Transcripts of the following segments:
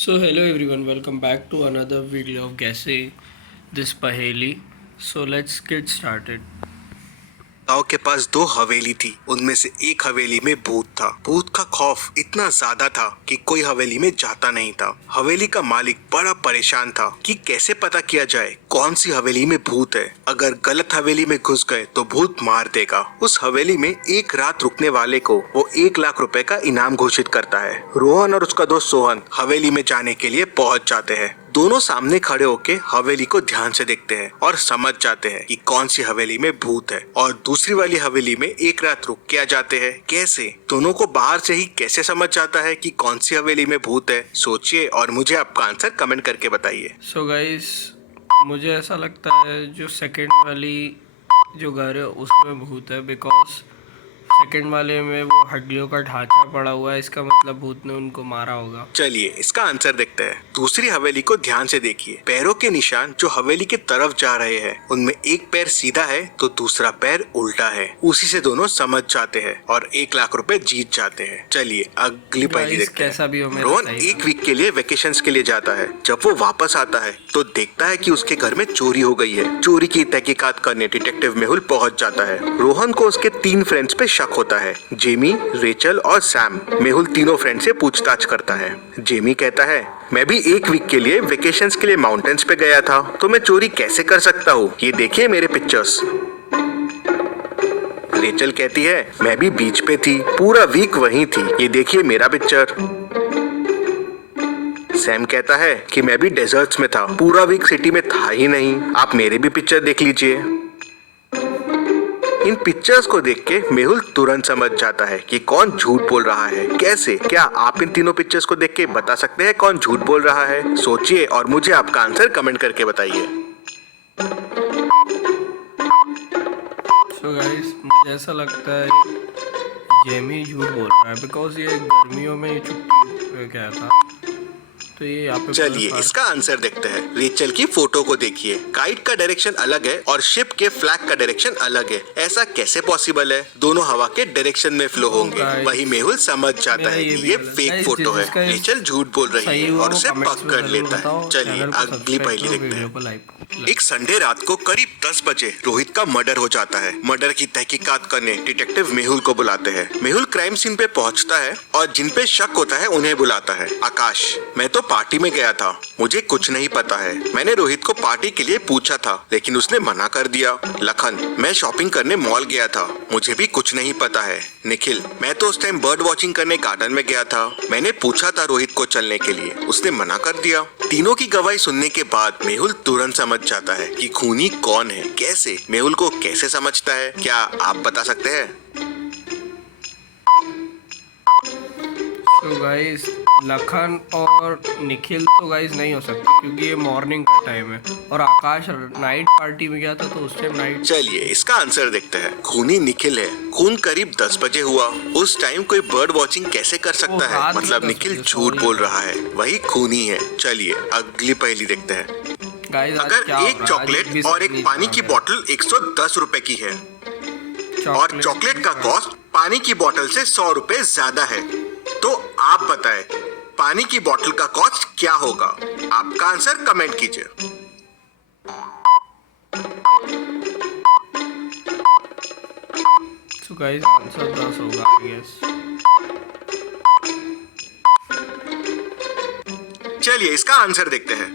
So hello everyone, welcome back to another video of guessing this paheli. So let's get started. गांव के पास दो हवेली थी। उनमें से एक हवेली में भूत था। भूत का खौफ इतना ज्यादा था कि कोई हवेली में जाता नहीं था। हवेली का मालिक बड़ा परेशान था कि कैसे पता किया जाए कौन सी हवेली में भूत है। अगर गलत हवेली में घुस गए तो भूत मार देगा। उस हवेली में एक रात रुकने वाले को वो 1 लाख रुपए का इनाम घोषित करता है। रोहन और उसका दोस्त सोहन हवेली में जाने के लिए पहुंच जाते हैं। दोनों सामने खड़े होके हवेली को ध्यान से देखते हैं और समझ जाते हैं कि कौन सी हवेली में भूत है और दूसरी वाली हवेली में एक रात रुक के आ जाते हैं। कैसे दोनों को बाहर से ही कैसे समझ जाता है कि कौन सी हवेली में भूत है? सोचिए और मुझे आपका आंसर कमेंट करके बताइए। So guys, मुझे ऐसा लगता है जो सेकंड वाली जो घर है उसमें भूत है, बिकॉज सेकंड वाले में वो हड्डियों का ढांचा पड़ा हुआ है। इसका मतलब भूत ने उनको मारा होगा। चलिए इसका आंसर देखते हैं। दूसरी हवेली को ध्यान से देखिए। पैरों के निशान जो हवेली के तरफ जा रहे हैं उनमें एक पैर सीधा है तो दूसरा पैर उल्टा है। उसी से दोनों समझ जाते हैं और 1 लाख रुपए जीत जाते हैं। चलिए अगली पहेली देखते कैसा भी हो हैं। मेरा रोहन सही 1 वीक के लिए वेकेशंस के लिए जाता है। जब वो वापस आता है तो देखता है कि उसके घर में चोरी हो गई है। चोरी की तहकीकात करने डिटेक्टिव मेहुल पहुंच जाता है। रोहन को उसके 3 फ्रेंड्स पे शक होता है, जेमी, रेचल और सैम। मेहुल तीनों फ्रेंड से पूछताछ करता है। जेमी कहता है, मैं भी 1 वीक के लिए वेकेशंस के लिए माउंटेन्स पे गया था, तो मैं चोरी कैसे कर सकता हूँ? ये देखिए मेरे पिक्चर्स। रेचल कहती है, मैं भी बीच पे थी, पूरा वीक वहीं थी, ये देखिए मेरा पिक्चर। सैम कहता है कि मैं भी डेजर्ट्स में था, पूरा वीक सिटी में था ही नहीं, आप मेरे भी पिक्चर देख लीजिए। इन पिक्चर्स को देख के मेहुल तुरंत समझ जाता है कि कौन झूठ बोल रहा है। कैसे? क्या आप इन तीनों पिक्चर्स को देख के बता सकते हैं कौन झूठ बोल रहा है? सोचिए और मुझे आपका आंसर कमेंट करके बताइए। So guys, मुझे ऐसा लगता है जेमी झूठ बोल रहा है, बिकॉज ये गर्मियों में ये छुट्टी पे गया था। तो ये यहाँ पे चलिए इसका आंसर देखते हैं। रेचल की फोटो को देखिए। काइट का डायरेक्शन अलग है और शिप के फ्लैग का डायरेक्शन अलग है। ऐसा कैसे पॉसिबल है? दोनों हवा के डायरेक्शन में फ्लो होंगे। वही मेहुल समझ जाता है कि ये फेक फोटो है। रेचल झूठ बोल रही है और उसे पकड़ लेता है। चलिए अगली पहेली देखते हैं। एक संडे रात को करीब 10 बजे रोहित का मर्डर हो जाता है। मर्डर की तहकीकात करने डिटेक्टिव मेहुल को बुलाते हैं। मेहुल क्राइम सीन पे पहुंचता है और जिन पे शक होता है उन्हें बुलाता है। आकाश, मैं तो पार्टी में गया था, मुझे कुछ नहीं पता है। मैंने रोहित को पार्टी के लिए पूछा था लेकिन उसने मना कर दिया। लखन, मैं शॉपिंग करने मॉल गया था, मुझे भी कुछ नहीं पता है। निखिल, मैं तो उस टाइम बर्ड वॉचिंग करने गार्डन में गया था, मैंने पूछा था रोहित को चलने के लिए, उसने मना कर दिया। तीनों की गवाही सुनने के बाद मेहुल तुरंत समझ जाता है कि खूनी कौन है। कैसे? मेहुल को कैसे समझता है? क्या आप बता सकते हैं? तो गाइस लखन और निखिल तो गाइस नहीं हो सकते क्योंकि ये मॉर्निंग का टाइम है और आकाश नाइट पार्टी में गया था तो उस टाइम नाइट। चलिए इसका आंसर देखते हैं। खूनी निखिल है। खून करीब 10 बजे हुआ। उस टाइम कोई बर्ड वॉचिंग कैसे कर सकता है? मतलब निखिल झूठ बोल रहा है, वही खूनी है। चलिए अगली पहेली देखते हैं। अगर एक चॉकलेट और एक पानी की बोतल 110 रुपए की है और चॉकलेट का कॉस्ट पानी की बोतल से 100 रुपए ज्यादा है, तो आप बताएं पानी की बोतल का कॉस्ट क्या होगा? आपका आंसर कमेंट कीजिए। So guys, आंसर 10 होगा I guess। चलिए इसका आंसर देखते हैं।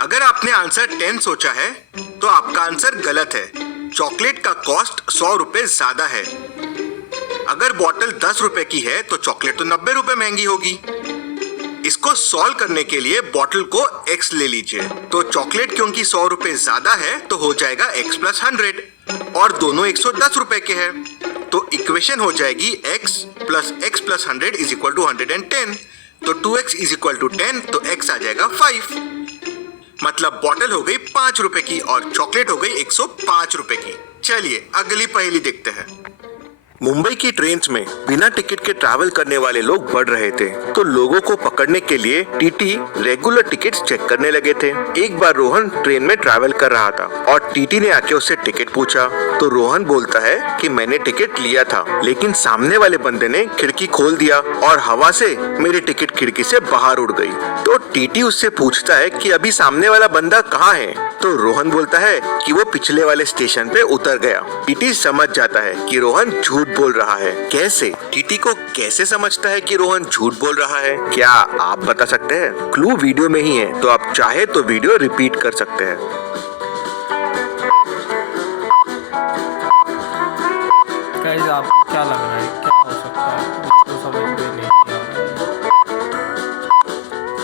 अगर आपने आंसर 10 सोचा है तो आपका आंसर गलत है। चॉकलेट का कॉस्ट 100 रुपए ज्यादा है। अगर बोतल 10 रुपए की है तो चॉकलेट तो 90 रुपए महंगी होगी। इसको सॉल्व करने के लिए बोतल को x ले लीजिए, तो चॉकलेट क्योंकि 100 रुपए ज्यादा है तो हो जाएगा x प्लस 100 और दोनों 110 रुपए के हैं, तो इक्वेशन हो जाएगी x plus 100 is equal to 110। तो 2x इज इक्वल टू 10, तो x आ जाएगा 5। मतलब बोतल हो गई 5 रुपए की और चॉकलेट हो गई 105 रुपए की। चलिए अगली पहेली देखते हैं। मुंबई की ट्रेन में बिना टिकट के ट्रैवल करने वाले लोग बढ़ रहे थे, तो लोगों को पकड़ने के लिए टीटी रेगुलर टिकट्स चेक करने लगे थे। एक बार रोहन ट्रेन में ट्रैवल कर रहा था और टीटी ने आके उससे टिकट पूछा, तो रोहन बोलता है कि मैंने टिकट लिया था, लेकिन सामने वाले बंदे ने खिड़की खोल दिया और हवा से मेरी टिकट खिड़की से बाहर उड़ गई। तो टीटी उससे पूछता है कि अभी सामने वाला बंदा कहाँ है? तो रोहन बोलता है कि वो पिछले वाले स्टेशन पे उतर गया। टीटी समझ जाता है कि रोहन झूठ बोल रहा है। कैसे? टीटी को कैसे समझता है कि रोहन झूठ बोल रहा है? क्या आप बता सकते हैं? क्लू वीडियो में ही है, तो आप चाहे तो वीडियो रिपीट कर सकते हैं। गाइस आपको क्या लग रहा है क्या हो सकता है? मुझे तो समझ में नहीं आ रहा है।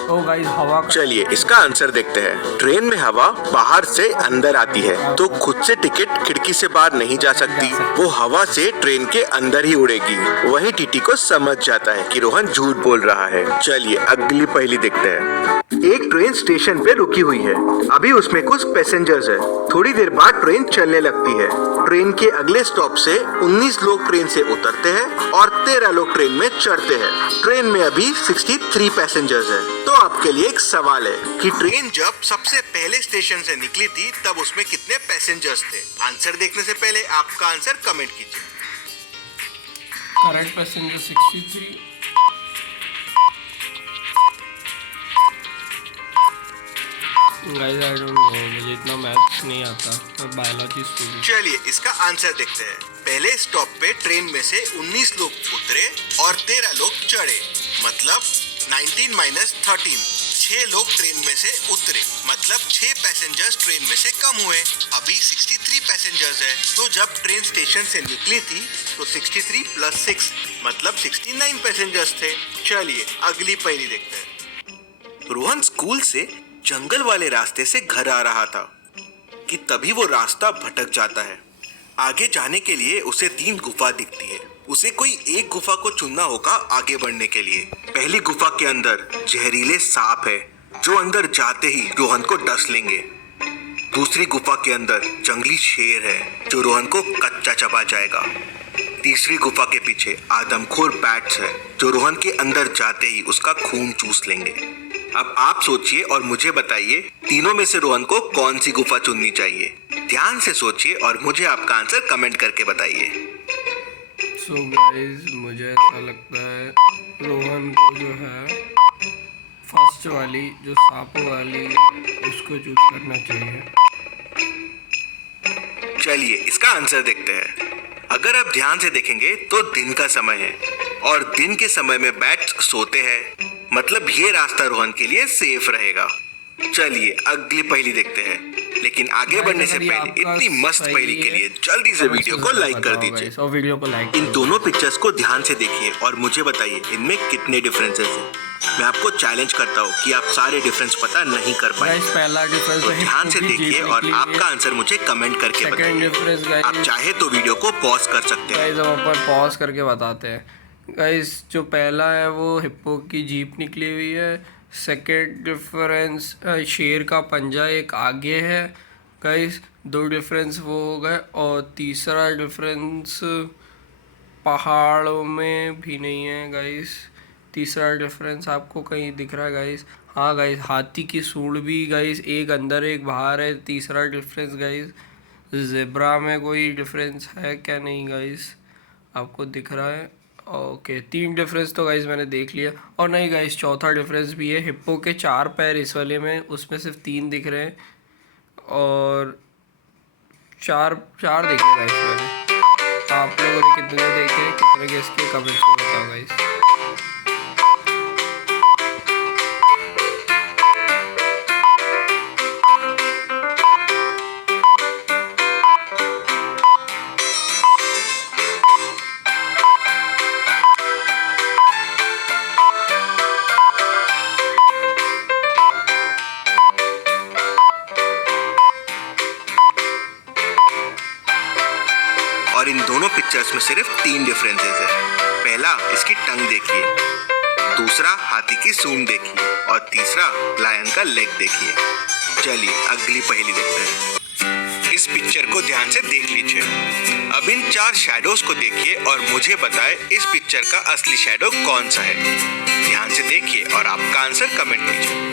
तो गाइस हवा का चलिए इसका आंसर देखते हैं। ट्रेन में हवा बाहर से अंदर आती है, तो खुद से टिकट खिड़की से बाहर नहीं जा सकती, वो हवा से ट्रेन के अंदर ही उड़ेगी। वही टीटी को समझ जाता है कि रोहन झूठ बोल रहा है। चलिए अगली पहेली देखते हैं। एक ट्रेन स्टेशन पे रुकी हुई है, अभी उसमें कुछ पैसेंजर्स है। थोड़ी देर बाद ट्रेन चलने लगती है। ट्रेन के अगले स्टॉप से 19 लोग ट्रेन से उतरते हैं और 13 लोग ट्रेन में चढ़ते हैं। ट्रेन में अभी 63 पैसेंजर्स है। तो आपके लिए एक सवाल है कि ट्रेन जब सबसे पहले स्टेशन से निकली थी तब उसमें कितने पैसेंजर्स थे? आंसर देखने से पहले आपका आंसर कमेंट कीजिए। Correct passenger 63। Guys I don't know, मुझे इतना मैथ्स नहीं आता, मैं बायोलॉजी स्टूडेंट। चलिए इसका आंसर देखते हैं। पहले स्टॉप पे ट्रेन में से 19 लोग उतरे और 13 लोग चढ़े, मतलब 19 माइनस 13। 6 लोग ट्रेन में से उतरे, मतलब 6 पैसेंजर्स ट्रेन में से कम हुए। अभी 63 पैसेंजर्स है। तो जब ट्रेन स्टेशन से निकली थी तो 63 प्लस 6 मतलब 69 पैसेंजर्स थे। चलिए अगली पहेली देखते हैं। रोहन स्कूल से जंगल वाले रास्ते से घर आ रहा था कि तभी वो रास्ता भटक जाता है। आगे जाने के लिए उसे 3 गुफा दिखती है। उसे कोई एक गुफा को चुनना होगा आगे बढ़ने के लिए। पहली गुफा के अंदर जहरीले सांप है जो अंदर जाते ही रोहन को डस लेंगे। दूसरी गुफा के अंदर जंगली शेर है जो रोहन को कच्चा चबा जाएगा। तीसरी गुफा के पीछे आदमखोर बैट्स है जो रोहन के अंदर जाते ही उसका खून चूस लेंगे। अब आप सोचिए और मुझे बताइए, तीनों में से रोहन को कौन सी गुफा चुननी चाहिए? ध्यान से सोचिए और मुझे आपका आंसर कमेंट करके बताइए। सो गाइस मुझे ऐसा लगता है रोहन को जो है फर्स्ट वाली जो सांप वाली उसको चूज करना चाहिए। चलिए इसका आंसर देखते हैं। अगर आप ध्यान से देखेंगे तो दिन का समय है और दिन के समय में बैट्स सोते हैं, मतलब ये रास्ता रोहन के लिए सेफ रहेगा। चलिए अगली पहेली देखते हैं, लेकिन आगे बढ़ने से पहले इतनी मस्त पहेली के लिए जल्दी से वीडियो को लाइक कर दीजिए और वीडियो को लाइक। इन दोनों पिक्चर्स को ध्यान से देखिए और मुझे बताइए इनमें कितने डिफरेंसेस हैं। मैं आपको चैलेंज करता हूँ कि आप सारे डिफरेंस पता नहीं कर पाए। पहला डिफरेंस तो ध्यान से देखिए और आपका आंसर मुझे कमेंट करके बताइए। आप चाहे तो वीडियो को पॉज कर सकते हैं। गाइस हम अपन पॉज करके बताते हैं। गाइस जो पहला है वो हिप्पो की जीप निकली हुई है। सेकेंड डिफरेंस शेर का पंजा एक आगे है। गाइस 2 डिफरेंस वो हो गए और तीसरा डिफरेंस पहाड़ों में भी नहीं है। गाइस तीसरा डिफरेंस आपको कहीं दिख रहा है गाइस? हाँ गाइस हाथी की सूंड भी गाइस एक अंदर एक बाहर है। तीसरा डिफरेंस गाइस ज़ेब्रा में कोई डिफरेंस है क्या? नहीं गाइस आपको दिख रहा है? ओके 3 डिफरेंस तो गाइस मैंने देख लिया। और नहीं गाइस चौथा डिफरेंस भी है। हिप्पो के 4 पैर इस वाले में, उसमें सिर्फ 3 दिख रहे हैं और 4 दिख रहे हैं गाइस मैंने। आप लोगों ने कितने देखे, कितने के इसके कमेंट्स में बताओ गाइस। और इन दोनों पिक्चर्स में सिर्फ 3 डिफरेंसेस है। पहला इसकी टंग देखिए, दूसरा हाथी की सूंड देखिए और तीसरा लायन का लेग देखिए। चलिए अगली पहेली देखते हैं। इस पिक्चर को ध्यान से देख लीजिए। अब इन 4 शैडोज को देखिए और मुझे बताएं इस पिक्चर का असली शैडो कौन सा है। ध्यान से देखिए और आपका आंसर कमेंट कीजिए।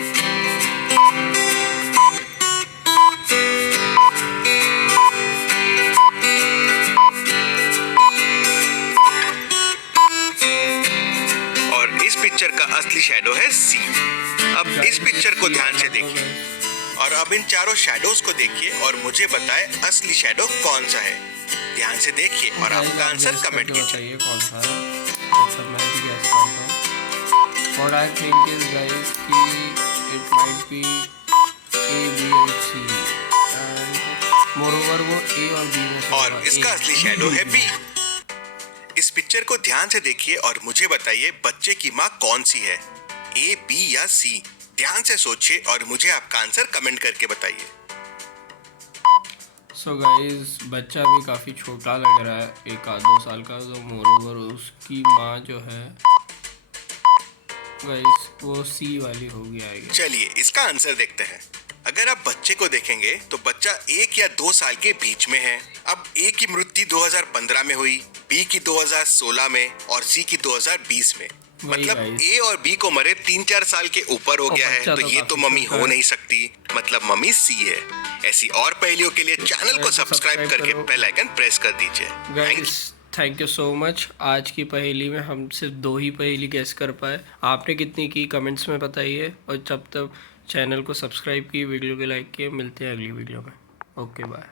और इस पिक्चर का असली शैडो है सी। अब इस पिक्चर को ध्यान से देखिए और अब इन चारों शैडोज को देखिए और मुझे बताएं असली शैडो कौन सा है। ध्यान से देखिए और आपका आंसर कमेंट कीजिए। कौन सा है, मतलब मैं भी गैस करता हूँ। और आई थिंक इज गाइस कि it might be a B और सी एंड मोरोवर वो ए और बी में से और इसका असली शैडो है बी। इस पिक्चर को ध्यान से देखिए और मुझे बताइए बच्चे की माँ कौन सी है, ए, बी या सी। ध्यान से सोचिए और मुझे आपका आंसर कमेंट करके बताइए। सो गाइस बच्चा भी काफ़ी छोटा लग रहा है, 1-2 साल का। तो मोरोवर उसकी माँ जो है गाइस वो सी वाली होगी आएगी। चलिए इसका आंसर देखते हैं। अगर आप बच्चे को देखेंगे तो बच्चा 1 या 2 साल के बीच में है। अब ए की मृत्यु 2015 में हुई, बी की 2016 में और सी की 2020 में। मतलब ए और बी को मरे 3-4 साल के ऊपर हो गया है, तो ये तो मम्मी हो नहीं सकती, मतलब मम्मी सी है। ऐसी और पहेलियों के लिए चैनल को सब्सक्राइब करके बेल आइकन प्रेस कर दीजिए। Thank you so much. आज की पहेली में हम सिर्फ 2 ही पहेली गेस कर पाए। आपने कितनी की कमेंट्स में बताइए और जब तक चैनल को सब्सक्राइब की, वीडियो को लाइक किए। मिलते हैं अगली वीडियो में। Okay bye.